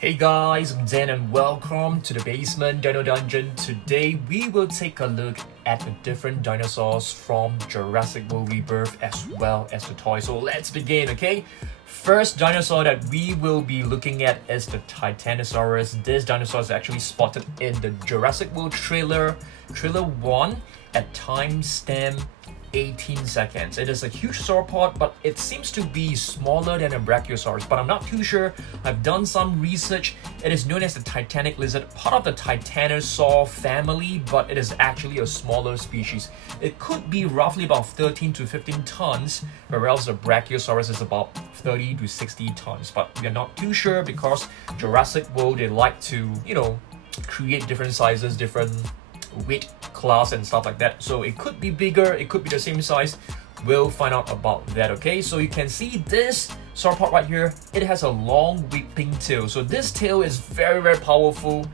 Hey guys, I'm Dan and welcome to the Basement Dino Dungeon. Today we will take a look at the different dinosaurs from Jurassic World Rebirth as well as the toy. So let's begin, okay? First dinosaur that we will be looking at is the Titanosaurus. This dinosaur is actually spotted in the Jurassic World trailer 1 at timestamp 18 seconds. It is a huge sauropod, but it seems to be smaller than a Brachiosaurus, but I'm not too sure. I've done some research. It is known as the Titanic lizard, part of the Titanosaur family, but it is actually a smaller species. It could be roughly about 13 to 15 tons, whereas the Brachiosaurus is about 30 to 60 tons, but we're not too sure because Jurassic World, they like to, create different sizes, different weight class and stuff like that, so it could be bigger, it could be the same size. We'll find out about that. Okay, so you can see this sauropod right here. It has a long whipping tail, so this tail is very powerful.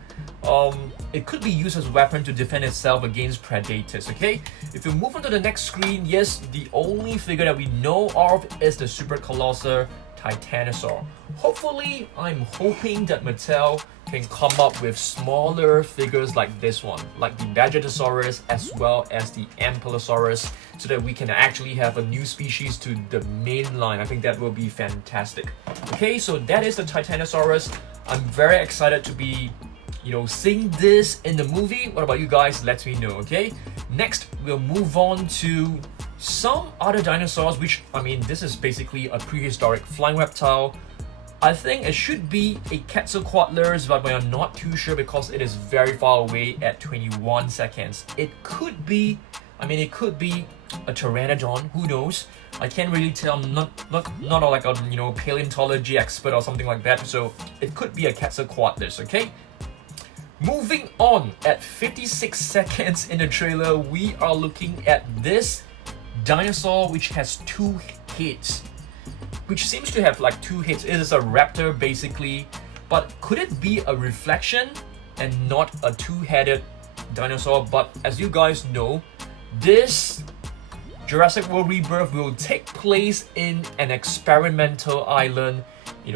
It could be used as a weapon to defend itself against predators. Okay, if you move on to the next screen, yes, the only figure that we know of is the super colossal Titanosaur. Hopefully, I'm hoping that Mattel can come up with smaller figures like this one, like the Baryonyx as well as the Ankylosaurus, so that we can actually have a new species to the main line. I think that will be fantastic. Okay, so that is the Titanosaurus. I'm very excited to be, seeing this in the movie. What about you guys? Let me know, okay? Next, we'll move on to some other dinosaurs, which, this is basically a prehistoric flying reptile. I think it should be a Quetzalcoatlus, but we are not too sure because it is very far away at 21 seconds. It could be a Pteranodon, who knows? I can't really tell. I'm not like a paleontology expert or something like that, so it could be a Quetzalcoatlus, okay? Moving on, at 56 seconds in the trailer, we are looking at this dinosaur which has two heads, which seems to have like two heads. It is a raptor basically, but could it be a reflection and not a two-headed dinosaur? But as you guys know, this Jurassic World Rebirth will take place in an experimental island.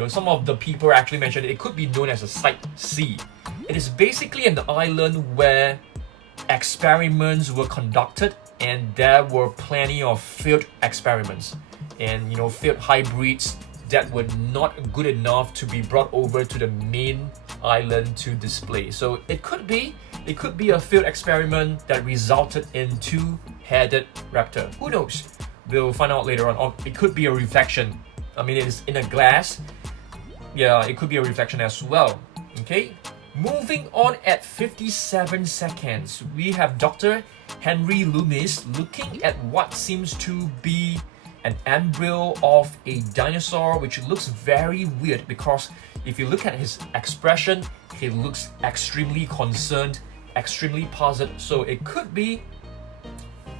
Some of the people actually mentioned it could be known as a Site C. It is basically an island where experiments were conducted, and there were plenty of failed experiments and failed hybrids that were not good enough to be brought over to the main island to display. So it could be a failed experiment that resulted in two-headed raptor. Who knows? We'll find out later on. Or it could be a reflection. It is in a glass. Yeah, it could be a reflection as well. Okay. Moving on at 57 seconds, we have Dr. Henry Loomis looking at what seems to be an embryo of a dinosaur, which looks very weird because if you look at his expression, he looks extremely concerned, extremely puzzled. So it could be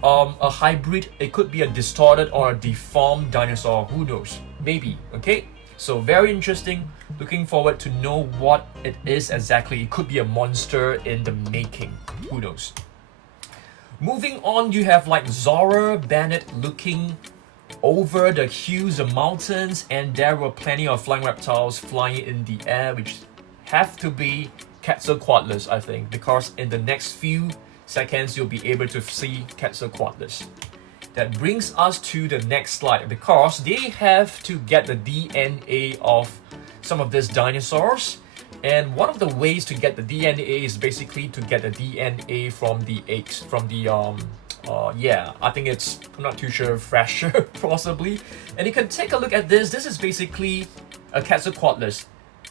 a hybrid, it could be a distorted or a deformed dinosaur. Who knows? Maybe. Okay. So very interesting. Looking forward to know what it is exactly. It could be a monster in the making. Who knows? Moving on, you have like Zora Bennett looking over the hills, the mountains, and there were plenty of flying reptiles flying in the air, which have to be Quetzalcoatlus, I think, because in the next few seconds you'll be able to see Quetzalcoatlus. That brings us to the next slide, because they have to get the DNA of some of these dinosaurs, and one of the ways to get the DNA is basically to get the DNA from the eggs, from the I think it's, I'm not too sure, fresher possibly. And you can take a look at this. This is basically a Quetzalcoatlus,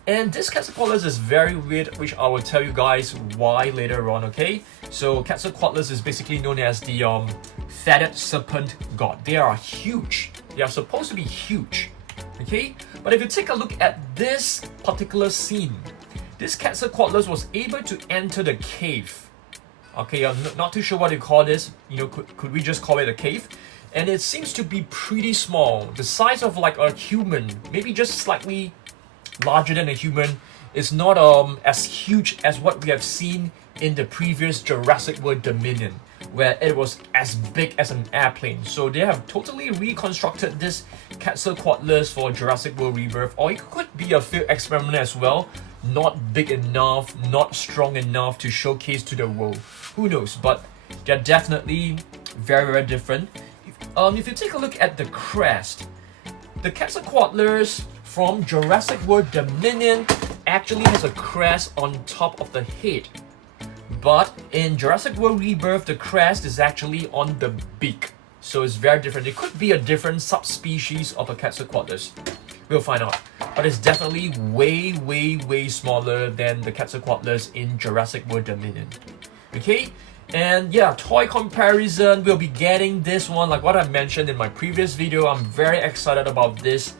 and this Quetzalcoatlus is very weird, which I will tell you guys why later on. Okay, so Quetzalcoatlus is basically known as the feathered serpent god. They are huge. They are supposed to be huge. Okay, but if you take a look at this particular scene, this Quetzalcoatlus was able to enter the cave. Okay, I'm not too sure what you call this. Could we just call it a cave? And it seems to be pretty small, the size of like a human, maybe just slightly larger than a human. It's not as huge as what we have seen in the previous Jurassic World Dominion, where it was as big as an airplane. So they have totally reconstructed this Quetzalcoatlus for Jurassic World Rebirth, or it could be a field experiment as well, not big enough, not strong enough to showcase to the world. Who knows? But they're definitely very different. If you take a look at the crest, the Quetzalcoatlus from Jurassic World Dominion actually has a crest on top of the head. But in Jurassic World Rebirth, the crest is actually on the beak. So it's very different. It could be a different subspecies of a Quetzalcoatlus. We'll find out. But it's definitely way smaller than the Quetzalcoatlus in Jurassic World Dominion. Okay? And yeah, toy comparison, we'll be getting this one. Like what I mentioned in my previous video, I'm very excited about this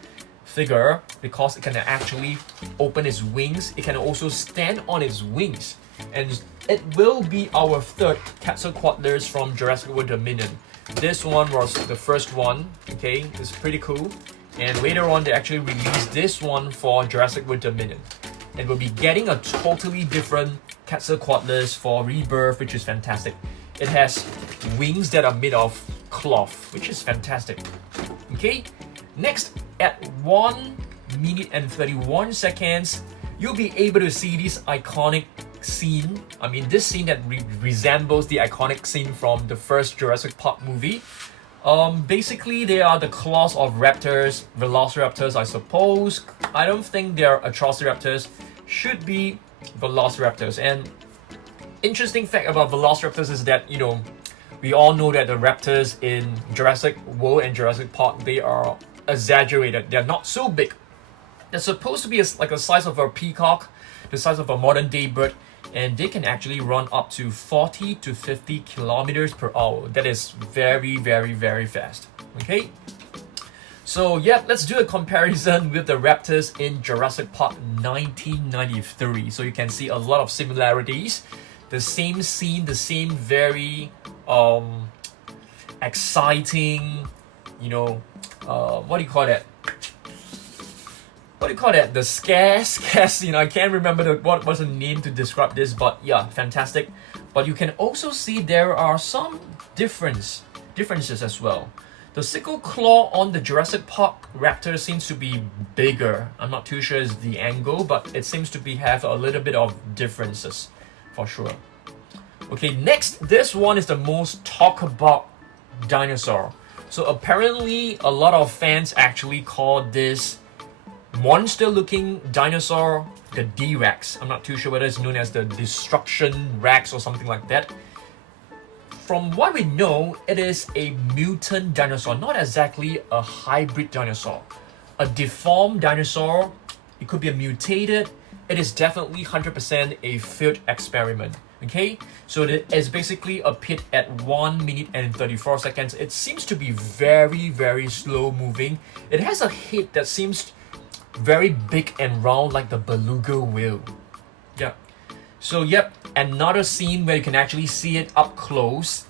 figure because it can actually open its wings. It can also stand on its wings. And it will be our third Quetzalcoatlus from Jurassic World Dominion. This one was the first one, okay? It's pretty cool. And later on, they actually released this one for Jurassic World Dominion. And we'll be getting a totally different Quetzalcoatlus for Rebirth, which is fantastic. It has wings that are made of cloth, which is fantastic. Okay, next at 1 minute and 31 seconds, you'll be able to see this iconic scene. I mean, this scene that resembles the iconic scene from the first Jurassic Park movie. Basically, they are the claws of raptors, velociraptors, I suppose. I don't think they're atrociraptors. Should be velociraptors. And interesting fact about velociraptors is that, you know, we all know that the raptors in Jurassic World and Jurassic Park, they are exaggerated. They're not so big. They're supposed to be like the size of a peacock, the size of a modern day bird, and they can actually run up to 40 to 50 kilometers per hour. That is very fast. Okay? So yeah, let's do a comparison with the raptors in Jurassic Park 1993. So you can see a lot of similarities. The same scene, the same very exciting, you know, what do you call that? The scares, you know, I can't remember what was the name to describe this, but yeah, fantastic. But you can also see there are some differences as well. The sickle claw on the Jurassic Park raptor seems to be bigger. I'm not too sure it's the angle, but it seems to have a little bit of differences for sure. Okay, next, this one is the most talked about dinosaur. So apparently a lot of fans actually call this monster-looking dinosaur the D-Rex. I'm not too sure whether it's known as the Destruction Rex or something like that. From what we know, it is a mutant dinosaur, not exactly a hybrid dinosaur. A deformed dinosaur, it could be a mutated. It is definitely 100% a field experiment. Okay, so it is basically a pit at 1 minute and 34 seconds. It seems to be very slow moving. It has a head that seems very big and round like the beluga whale. Yeah. So yep, another scene where you can actually see it up close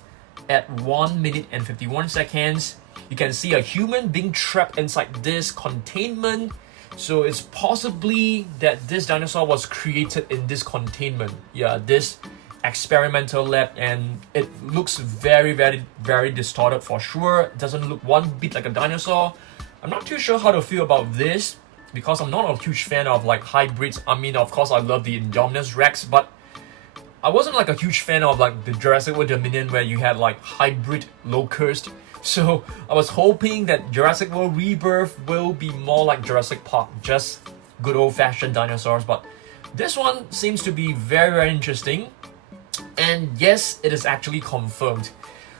at 1 minute and 51 seconds. You can see a human being trapped inside this containment. So it's possibly that this dinosaur was created in this containment. Yeah, this experimental lab, and it looks very distorted for sure. It doesn't look one bit like a dinosaur. I'm not too sure how to feel about this because I'm not a huge fan of like hybrids. I mean, of course I love the Indominus Rex, but I wasn't like a huge fan of like the Jurassic World Dominion where you had like hybrid locust. So I was hoping that Jurassic World Rebirth will be more like Jurassic Park, just good old-fashioned dinosaurs. But this one seems to be very interesting. And yes, it is actually confirmed.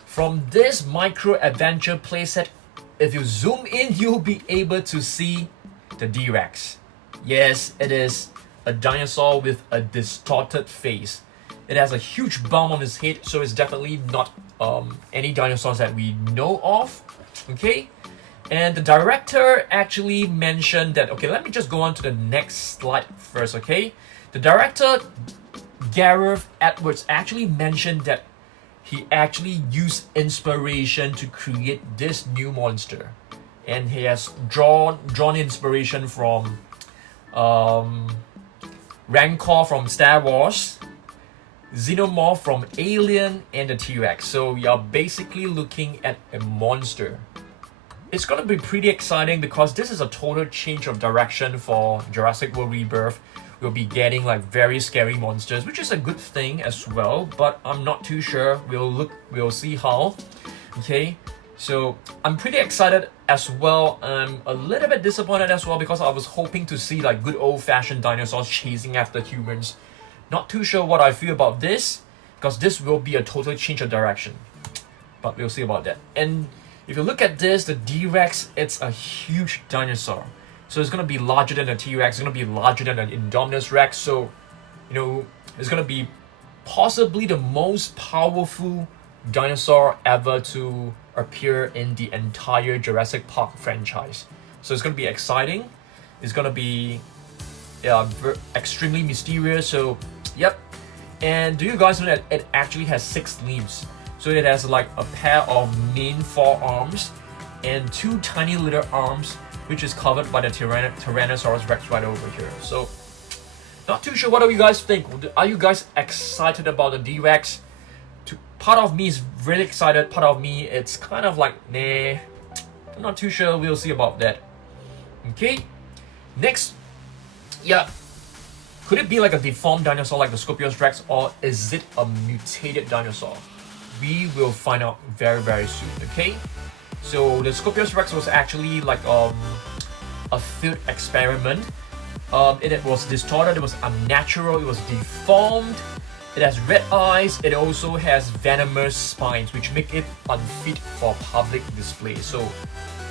From this micro adventure playset, if you zoom in, you'll be able to see the D-Rex. Yes, it is a dinosaur with a distorted face. It has a huge bump on its head, so it's definitely not any dinosaurs that we know of. Okay, and the director actually mentioned that. Okay, let me just go on to the next slide first. Okay, the director Gareth Edwards actually mentioned that he actually used inspiration to create this new monster, and he has drawn inspiration from Rancor from Star Wars, xenomorph from Alien and the T-Rex. So you're basically looking at a monster. It's gonna be pretty exciting because this is a total change of direction for Jurassic World Rebirth. We'll be getting like very scary monsters, which is a good thing as well, but I'm not too sure. We'll see how. Okay, so I'm pretty excited as well. I'm a little bit disappointed as well because I was hoping to see like good old-fashioned dinosaurs chasing after humans. Not too sure what I feel about this, because this will be a total change of direction. But we'll see about that. And if you look at this, the D-Rex, it's a huge dinosaur. So it's going to be larger than the T-Rex, it's going to be larger than the Indominus Rex. So, you know, it's going to be possibly the most powerful dinosaur ever to appear in the entire Jurassic Park franchise. So it's going to be exciting. It's going to be extremely mysterious. So, yep. And do you guys know that it actually has 6 limbs? So it has like a pair of main forearms and 2 tiny little arms, which is covered by the Tyrannosaurus Rex right over here. So, not too sure what do you guys think. Are you guys excited about the D-Rex? Part of me is really excited, part of me it's kind of like, nah, I'm not too sure. We'll see about that. Okay, next, yeah, could it be like a deformed dinosaur like the Scorpius Rex, or is it a mutated dinosaur? We will find out very, very soon. Okay, so the Scorpius Rex was actually like a field experiment. It was distorted, it was unnatural, it was deformed. It has red eyes, it also has venomous spines, which make it unfit for public display. So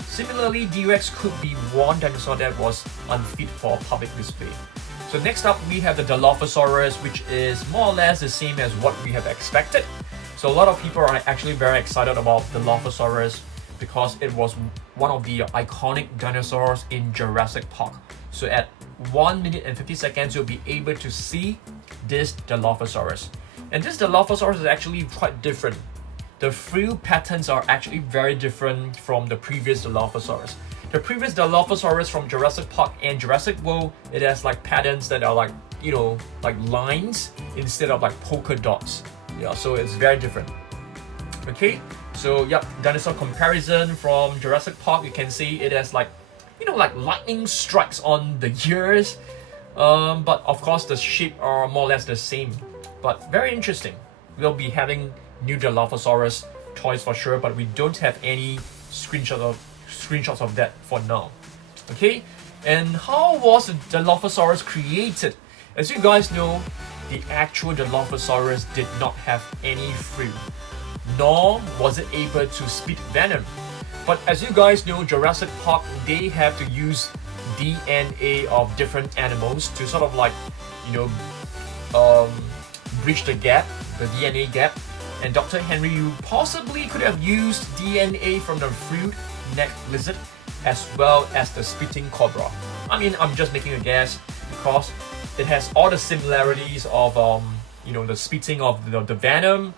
similarly, D-Rex could be one dinosaur that was unfit for public display. So next up, we have the Dilophosaurus, which is more or less the same as what we have expected. So a lot of people are actually very excited about the Dilophosaurus because it was one of the iconic dinosaurs in Jurassic Park. So at 1 minute and 50 seconds, you'll be able to see this Dilophosaurus. And this Dilophosaurus is actually quite different. The frill patterns are actually very different from the previous Dilophosaurus. The previous Dilophosaurus from Jurassic Park and Jurassic World, it has like patterns that are like, you know, like lines instead of like polka dots. Yeah, so it's very different. Okay, so yep, dinosaur comparison from Jurassic Park, you can see it has like, you know, like lightning strikes on the ears. But of course the shape are more or less the same. But very interesting. We'll be having new Dilophosaurus toys for sure, but we don't have any screenshots of that for now. Okay, and how was the Dilophosaurus created? As you guys know, the actual Dilophosaurus did not have any frill, nor was it able to spit venom. But as you guys know, Jurassic Park, they have to use DNA of different animals to sort of like, you know, bridge the gap, the DNA gap. And Dr. Henry Wu possibly could have used DNA from the fruit-necked lizard as well as the spitting cobra. I mean, I'm just making a guess because it has all the similarities of, you know, the spitting of the venom,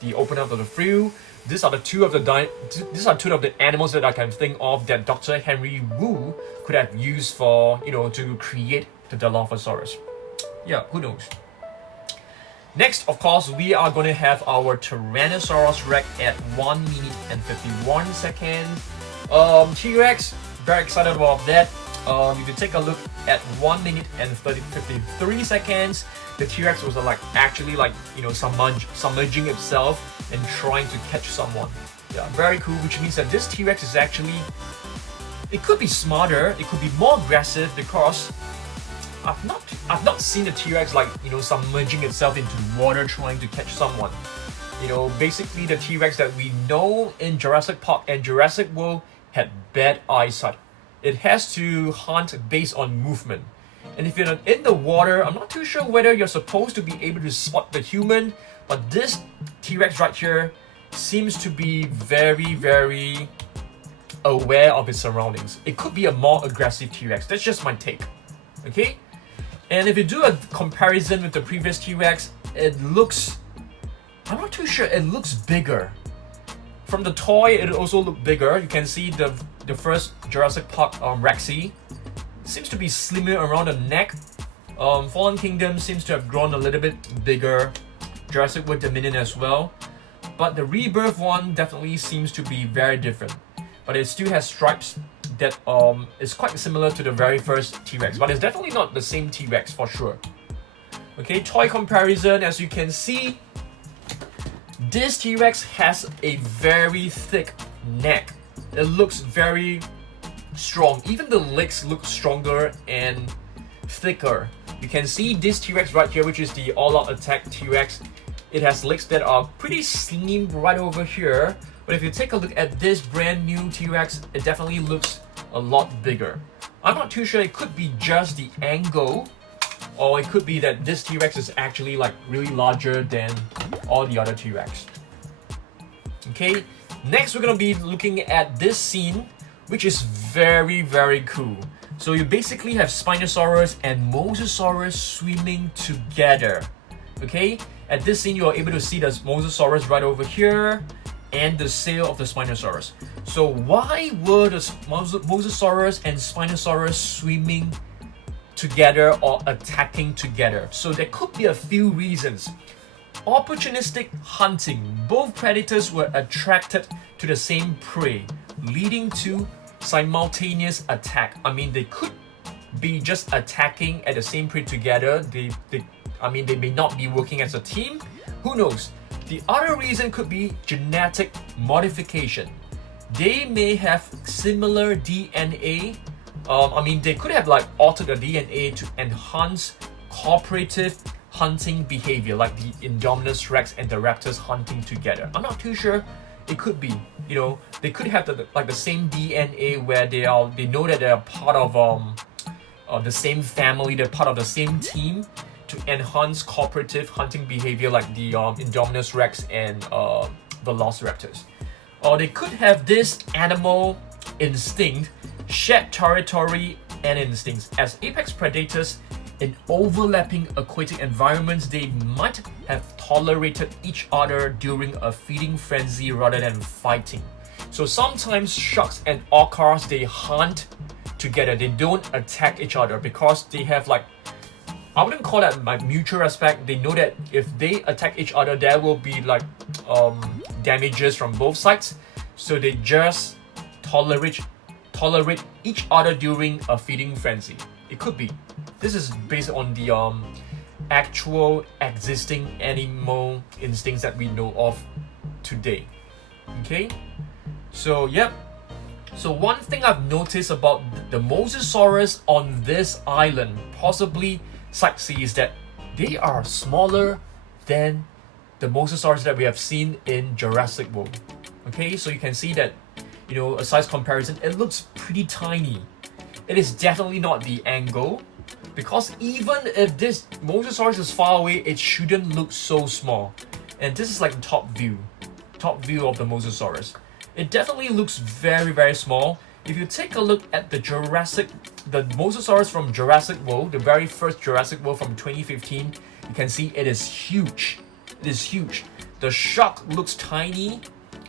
the opening up of the frill. These are two of the animals that I can think of that Dr. Henry Wu could have used for, you know, to create the Dilophosaurus. Yeah, who knows? Next, of course, we are going to have our Tyrannosaurus Rex at 1 minute and 51 seconds. T-Rex, very excited about that. You can take a look at 1 minute and 53 seconds. The T-Rex was actually you know, submerging itself and trying to catch someone. Yeah, very cool, which means that this T-Rex is actually, it could be smarter, it could be more aggressive because I've not seen the T-Rex you know, submerging itself into water trying to catch someone. You know, basically the T-Rex that we know in Jurassic Park and Jurassic World had bad eyesight. It has to hunt based on movement. And if you're in the water, I'm not too sure whether you're supposed to be able to spot the human, but this T-Rex right here seems to be very, very aware of its surroundings. It could be a more aggressive T-Rex. That's just my take. Okay? And if you do a comparison with the previous T-Rex, it looks, I'm not too sure, it looks bigger. From the toy, it also looked bigger. You can see the first Jurassic Park Rexy seems to be slimmer around the neck. Fallen Kingdom seems to have grown a little bit bigger. Jurassic World Dominion as well. But the Rebirth one definitely seems to be very different. But it still has stripes that is quite similar to the very first T-Rex. But it's definitely not the same T-Rex for sure. Okay, toy comparison, as you can see, this T-Rex has a very thick neck. It looks very strong. Even the legs look stronger and thicker. You can see this T-Rex right here, which is the all-out attack T-Rex. It has legs that are pretty slim right over here. But if you take a look at this brand new T-Rex, it definitely looks a lot bigger. I'm not too sure, it could be just the angle, or it could be that this T-Rex is actually like really larger than all the other T-Rex. Okay, next we're gonna be looking at this scene, which is very, very cool. So you basically have Spinosaurus and Mosasaurus swimming together. Okay, at this scene you are able to see the Mosasaurus right over here and the sail of the Spinosaurus. So why were the Mosasaurus and Spinosaurus swimming together or attacking together? So there could be a few reasons. Opportunistic hunting. Both predators were attracted to the same prey, leading to simultaneous attack. I mean, they could be just attacking at the same prey together. They may not be working as a team. Who knows? The other reason could be genetic modification. They may have similar DNA. They could have like altered the DNA to enhance cooperative hunting behavior, like the Indominus Rex and the Raptors hunting together. I'm not too sure. It could be, they could have the same DNA where they know that they're part of the same family, they're part of the same team to enhance cooperative hunting behavior, like the Indominus Rex and Velociraptors. Or they could have this animal instinct, shared territory and instincts. As apex predators in overlapping aquatic environments, they might have tolerated each other during a feeding frenzy rather than fighting. So sometimes sharks and orcas, they hunt together. They don't attack each other because they have I wouldn't call that mutual respect. They know that if they attack each other, there will be damages from both sides. So they just tolerate each other during a feeding frenzy. It could be. This is based on the actual existing animal instincts that we know of today. Okay? So, yep. So one thing I've noticed about the Mosasaurus on this island, possibly sightsee, is that they are smaller than the Mosasaurus that we have seen in Jurassic World. Okay, so you can see that, a size comparison, it looks pretty tiny. It is definitely not the angle, because even if this Mosasaurus is far away, it shouldn't look so small. And this is like the top view of the Mosasaurus. It definitely looks very, very small. If you take a look at the Mosasaurus from Jurassic World, the very first Jurassic World from 2015, you can see it is huge. It is huge. The shark looks tiny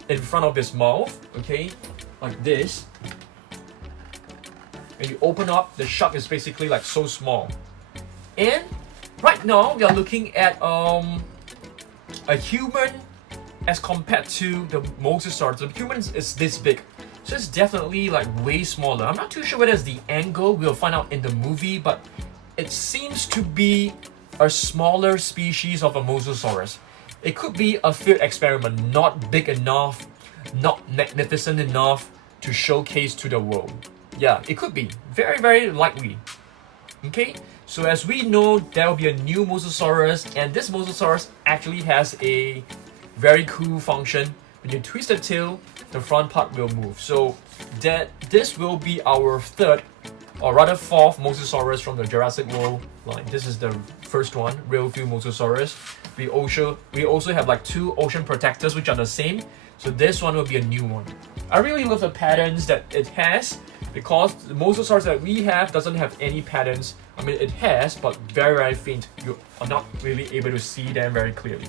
in front of his mouth, okay, like this. When you open up, the shark is basically like so small. And right now, we are looking at a human as compared to the Mosasaurus. The human is this big. So it's definitely like way smaller. I'm not too sure whether it's the angle, we'll find out in the movie, but it seems to be a smaller species of a Mosasaurus. It could be a field experiment, not big enough, not magnificent enough to showcase to the world. Yeah, it could be. Very, very likely. Okay, so as we know, there will be a new Mosasaurus, and this Mosasaurus actually has a very cool function. When you twist the tail, the front part will move. So this will be our third, or rather fourth Mosasaurus from the Jurassic World line. This is the first one, real field Mosasaurus. We also have like two ocean protectors which are the same. So this one will be a new one. I really love the patterns that it has, because the Mosasaurus that we have doesn't have any patterns. I mean, it has, but very, very faint. You are not really able to see them very clearly.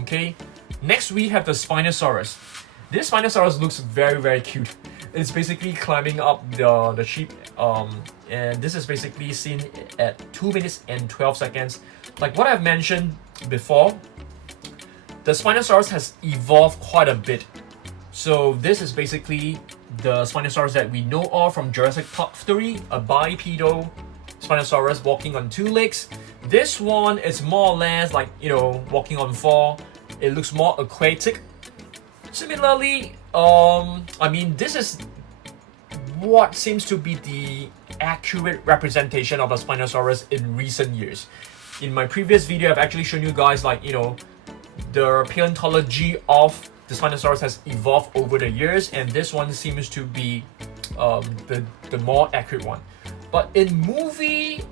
Okay, next we have the Spinosaurus. This Spinosaurus looks very, very cute. It's basically climbing up the sheep, and this is basically seen at 2 minutes and 12 seconds. Like what I've mentioned, before, the Spinosaurus has evolved quite a bit. So this is basically the Spinosaurus that we know of from Jurassic Park 3, a bipedal Spinosaurus walking on 2 legs. This one is more or less like, walking on 4. It looks more aquatic. Similarly, this is what seems to be the accurate representation of a Spinosaurus in recent years. In my previous video, I've actually shown you guys the paleontology of the Spinosaurus has evolved over the years, and this one seems to be the more accurate one. But in movie,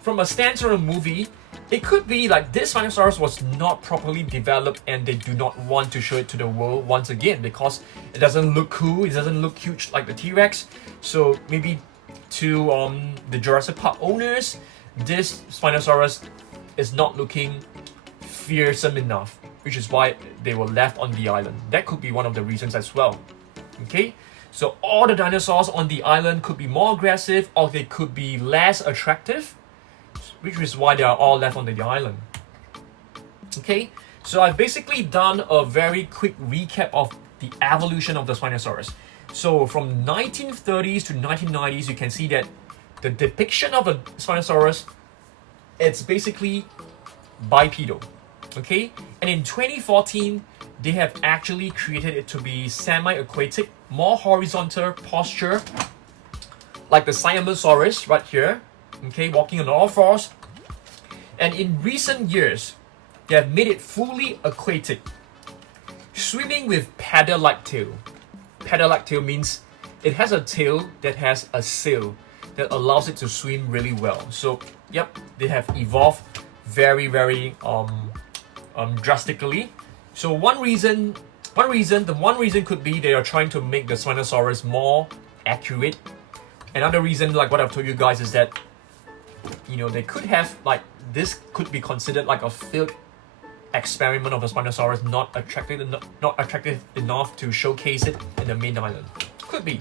from a standalone movie, it could be like this Spinosaurus was not properly developed and they do not want to show it to the world once again because it doesn't look cool, it doesn't look huge like the T-Rex. So maybe to the Jurassic Park owners, this Spinosaurus is not looking fearsome enough, which is why they were left on the island. That could be one of the reasons as well. Okay, so all the dinosaurs on the island could be more aggressive or they could be less attractive, which is why they are all left on the island. Okay, so I've basically done a very quick recap of the evolution of the Spinosaurus. So from 1930s to 1990s, you can see that the depiction of a Spinosaurus, it's basically bipedal. Okay, and in 2014, they have actually created it to be semi-aquatic, more horizontal posture, like the Spinosaurus right here. Okay, walking on all fours. And in recent years, they have made it fully aquatic, swimming with paddle-like tail. Paddle-like tail means it has a tail that has a sail that allows it to swim really well. So, yep, they have evolved very, very drastically. So one reason could be they are trying to make the Spinosaurus more accurate. Another reason, like what I've told you guys, is that they could have this could be considered like a failed experiment of a Spinosaurus, not attractive enough to showcase it in the main island. Could be.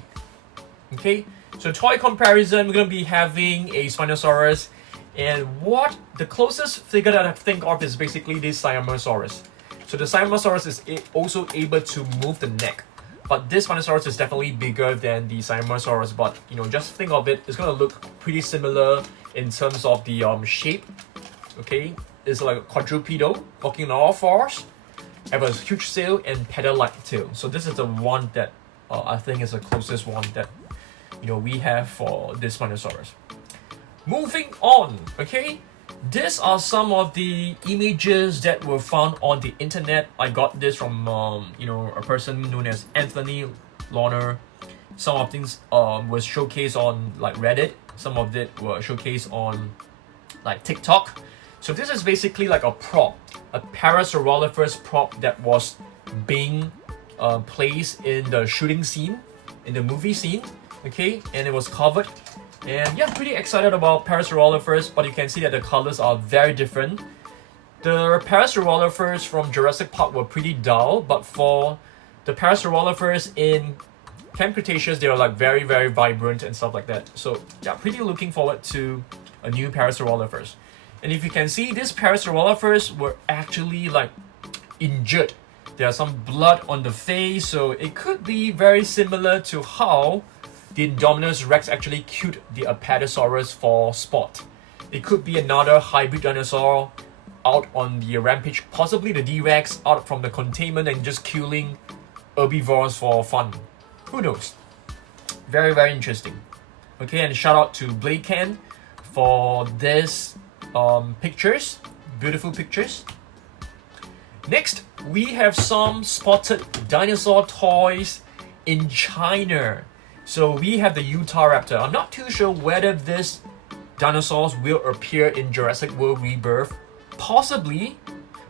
Okay, so toy comparison, we're gonna be having a Spinosaurus, and what the closest figure that I think of is basically this Spinosaurus. So the Spinosaurus is also able to move the neck, but this Spinosaurus is definitely bigger than the Spinosaurus. But just think of it, it's gonna look pretty similar in terms of the shape. Okay, it's like a quadrupedal, walking on all fours, have a huge sail and paddle-like tail. So this is the one that I think is the closest one that we have for this Spinosaurus. Moving on, okay, these are some of the images that were found on the internet. I got this from a person known as Anthony Lawner. Some of things was showcased on Reddit. Some of it were showcased on TikTok. So this is basically like a prop, a Parasaurolophus prop that was being placed in the shooting scene, in the movie scene. Okay, and it was covered. And yeah, pretty excited about Parasaurolophus, but you can see that the colors are very different. The Parasaurolophus from Jurassic Park were pretty dull, but for the Parasaurolophus in Camp Cretaceous, they are very, very vibrant and stuff like that. So yeah, pretty looking forward to a new Parasaurolophus. And if you can see, these Parasaurolophus were actually injured. There's some blood on the face, so it could be very similar to how the Indominus Rex actually killed the Apatosaurus for sport. It could be another hybrid dinosaur out on the rampage, possibly the D-Rex out from the containment and just killing herbivores for fun. Who knows? Very, very interesting. Okay, and shout out to Blakecan for this pictures, beautiful pictures. Next, we have some spotted dinosaur toys in China. So we have the Utahraptor. I'm not too sure whether this dinosaurs will appear in Jurassic World Rebirth, possibly,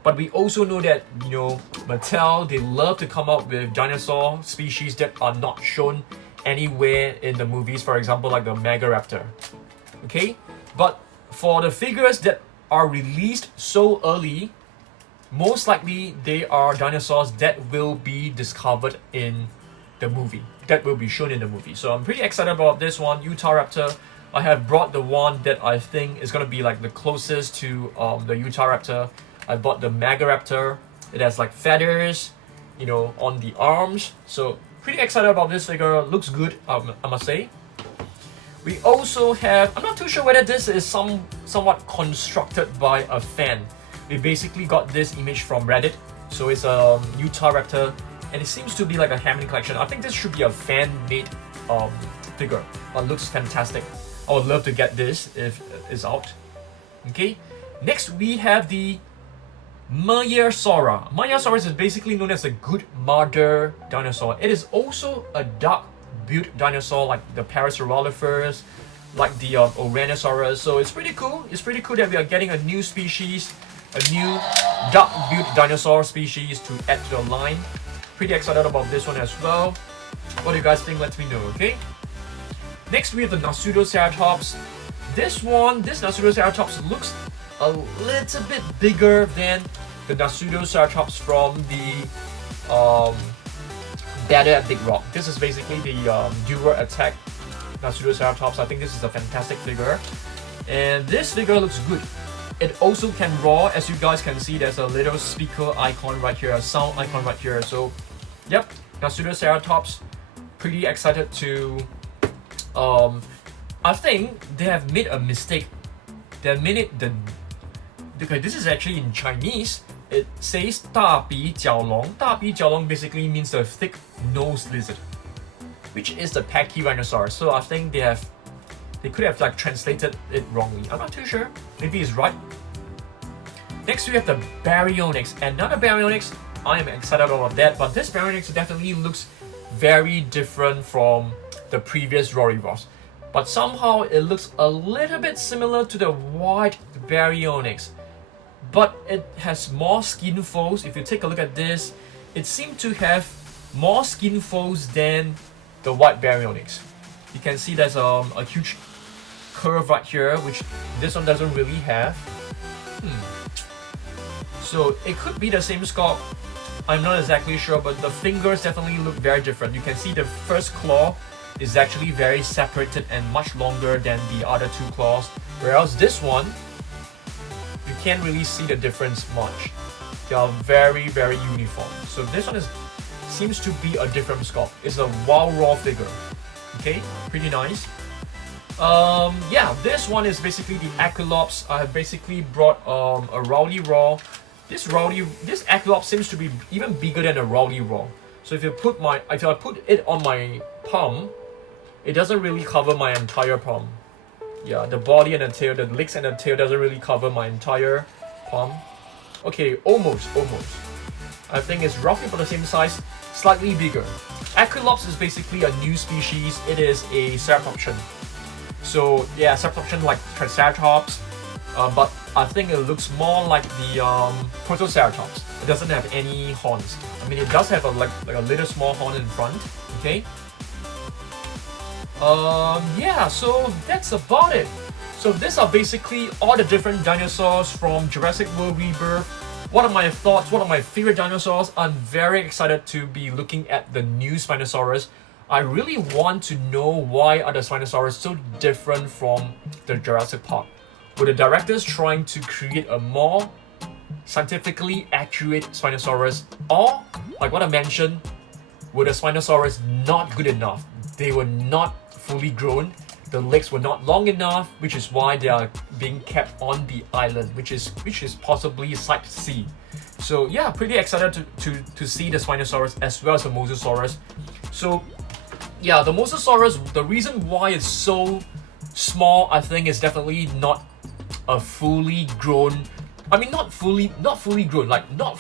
but we also know that Mattel, they love to come up with dinosaur species that are not shown anywhere in the movies, for example like the Megaraptor. Okay, but for the figures that are released so early, most likely they are dinosaurs that will be discovered in the movie, that will be shown in the movie. So I'm pretty excited about this one, Utahraptor. I have brought the one that I think is going to be the closest to the Utahraptor. I bought the Mega Raptor. It has like feathers, you know, on the arms. So pretty excited about this figure. Looks good, I must say. We also have, I'm not too sure whether this is somewhat constructed by a fan. We basically got this image from Reddit. So it's a Utah Raptor, and it seems to be like a Hammond collection. I think this should be a fan-made figure. Looks fantastic. I would love to get this if it's out. Okay. Next we have the Maiasaura. Maiasaurus is basically known as a good mother dinosaur. It is also a dark-built dinosaur like the Parasaurolophus, like the Ouranosaurus. So it's pretty cool. It's pretty cool that we are getting a new species, a new dark-built dinosaur species to add to the line. Pretty excited about this one as well. What do you guys think? Let me know, okay? Next we have the Nasutoceratops. This Nasutoceratops looks a little bit bigger than the Nasutoceratops from the Battle at Big Rock. This is basically the Dura Attack Nasutoceratops. I think this is a fantastic figure. And this figure looks good. It also can roar. As you guys can see, there's a little speaker icon right here, a sound icon right here. So, yep, Nasutoceratops. Pretty excited to... I think they have made a mistake. They made it because this is actually in Chinese. It says 大鼻角龙. 大鼻角龙 basically means the thick-nosed lizard, which is the Pachyrhinosaurus. So I think they could have like translated it wrongly. I'm not too sure. Maybe it's right. Next we have the Baryonyx. Another Baryonyx. I am excited about that, but this Baryonyx definitely looks very different from the previous Roriros. But somehow it looks a little bit similar to the white Baryonyx. But it has more skin folds. If you take a look at this, it seems to have more skin folds than the white Baryonyx. You can see there's a huge curve right here, which this one doesn't really have. So it could be the same sculpt. I'm not exactly sure, but the fingers definitely look very different. You can see the first claw is actually very separated and much longer than the other two claws, whereas this one, you can't really see the difference much. They are very, very uniform. So this one seems to be a different sculpt. It's a wild raw figure. Okay, pretty nice. Yeah, this one is basically the Aquilops. I have basically brought a Rowdy Raw. This Aquilops seems to be even bigger than a Rowdy Raw. So if I put it on my palm, it doesn't really cover my entire palm. Yeah, the body and the tail, the legs and the tail doesn't really cover my entire palm. Okay, almost. I think it's roughly about the same size, slightly bigger. Aquilops is basically a new species. It is a ceratopsian. So yeah, ceratopsian like Triceratops, but I think it looks more like the Protoceratops. It doesn't have any horns. I mean, it does have a like a little small horn in front. Okay. Yeah, so that's about it. So these are basically all the different dinosaurs from Jurassic World Rebirth. What are my thoughts? What are my favorite dinosaurs? I'm very excited to be looking at the new Spinosaurus. I really want to know why are the Spinosaurus so different from the Jurassic Park. Were the directors trying to create a more scientifically accurate Spinosaurus, or like what I mentioned, were the Spinosaurus not good enough? They were not fully grown, the legs were not long enough, which is why they are being kept on the island, which is possibly sight to see. So yeah, pretty excited to see the Spinosaurus as well as the Mosasaurus. So yeah, the Mosasaurus, the reason why it's so small, I think, is definitely not a fully grown, I mean not fully grown, like not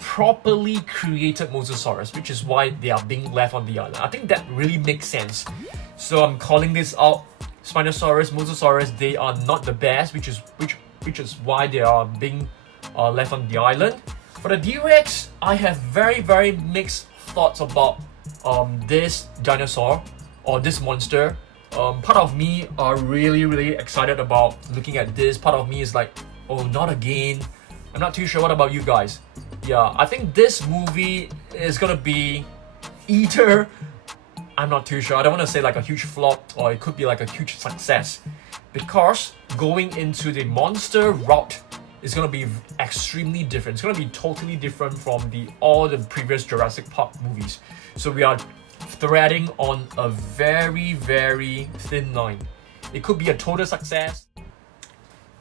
properly created Mosasaurus, which is why they are being left on the island. I think that really makes sense. So I'm calling this out. Spinosaurus, Mosasaurus, they are not the best, which is why they are being left on the island. For the D-Rex, I have very, very mixed thoughts about this dinosaur or this monster. Part of me are really excited about looking at this. Part of me is like, oh, not again. I'm not too sure. What about you guys? Yeah, I think this movie is gonna be either, I'm not too sure, I don't want to say like a huge flop, or it could be like a huge success, because going into the monster route is gonna be extremely different. It's gonna be totally different from all the previous Jurassic Park movies. So we are threading on a very, very thin line. It could be a total success.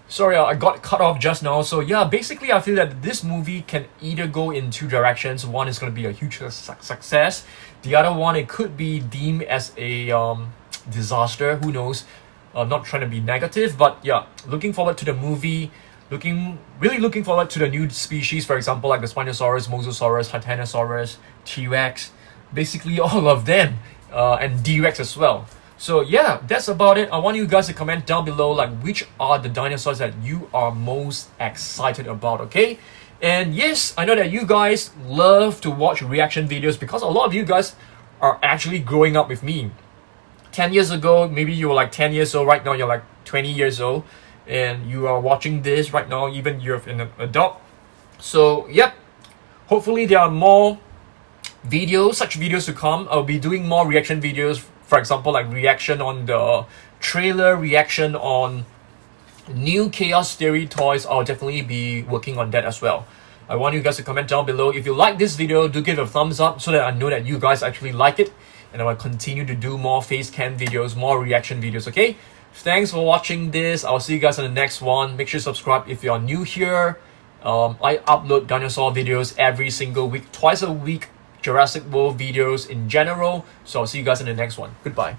Sorry, I got cut off just now. So yeah, basically I feel that this movie can either go in two directions. One is going to be a huge success. The other one, it could be deemed as a disaster. Who knows? I'm not trying to be negative, but yeah, looking forward to the movie. Really looking forward to the new species, for example, like the Spinosaurus, Mosasaurus, Titanosaurus, T-Rex, basically all of them, and D-Rex as well. So yeah, that's about it. I want you guys to comment down below like which are the dinosaurs that you are most excited about, okay? And yes, I know that you guys love to watch reaction videos because a lot of you guys are actually growing up with me. 10 years ago, maybe you were like 10 years old, right now you're like 20 years old, and you are watching this right now, even you're an adult. So yep, hopefully there are more such videos to come. I'll be doing more reaction videos, for example, like reaction on the trailer, reaction on new Chaos Theory toys. I'll definitely be working on that as well. I want you guys to comment down below. If you like this video, do give it a thumbs up so that I know that you guys actually like it. And I will continue to do more face cam videos, more reaction videos, okay? Thanks for watching this. I'll see you guys in the next one. Make sure to subscribe if you're new here. I upload dinosaur videos every single week, twice a week. Jurassic World videos in general. So I'll see you guys in the next one. Goodbye.